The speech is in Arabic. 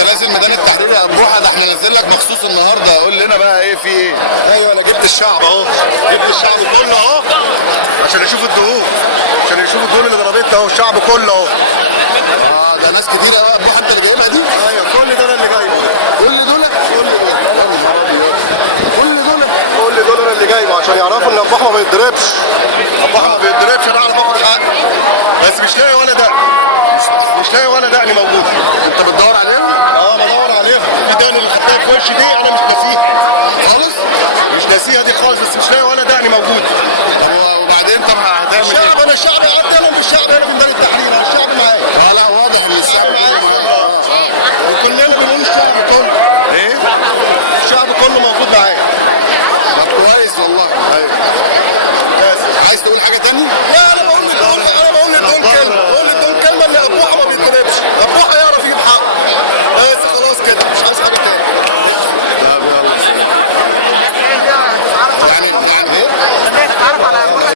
انت نازل ميدان التحرير يا بوحه، ده احنا نازل لك مخصوص النهارده، قول لنا بقى ايه في ايه؟ ايوه انا جبت الشعب اهو، جبت الشعب كله اهو عشان يشوف الدهون، عشان يشوف الدهون اللي ضربتها اهو، الشعب كله اهو. ده ناس كتير قوي يا بوحه انت اللي جايبها دي؟ ايوه كل ده انا اللي جايبه. كل دول؟ كل دول انا اللي جايبه عشان يعرفوا ان البحر ما بيتضربش. البحر ما بيتضربش، انا اعرف اخد حقي بس مش لاقي ولا دقن، مش لاقي ولا دقن موجود. انت بتدور عليهم؟ اه بدور عليها، في دقن اللي خدتها في وشي دي انا مش ناسيها خالص؟ مش ناسيها دي خالص، بس مش لاقي ولا دقن موجود. طب وبعدين طب هتعمل ايه؟ الشعب، انا الشعب قعدت انا بالشعب هنا في ميدان التحرير، الشعب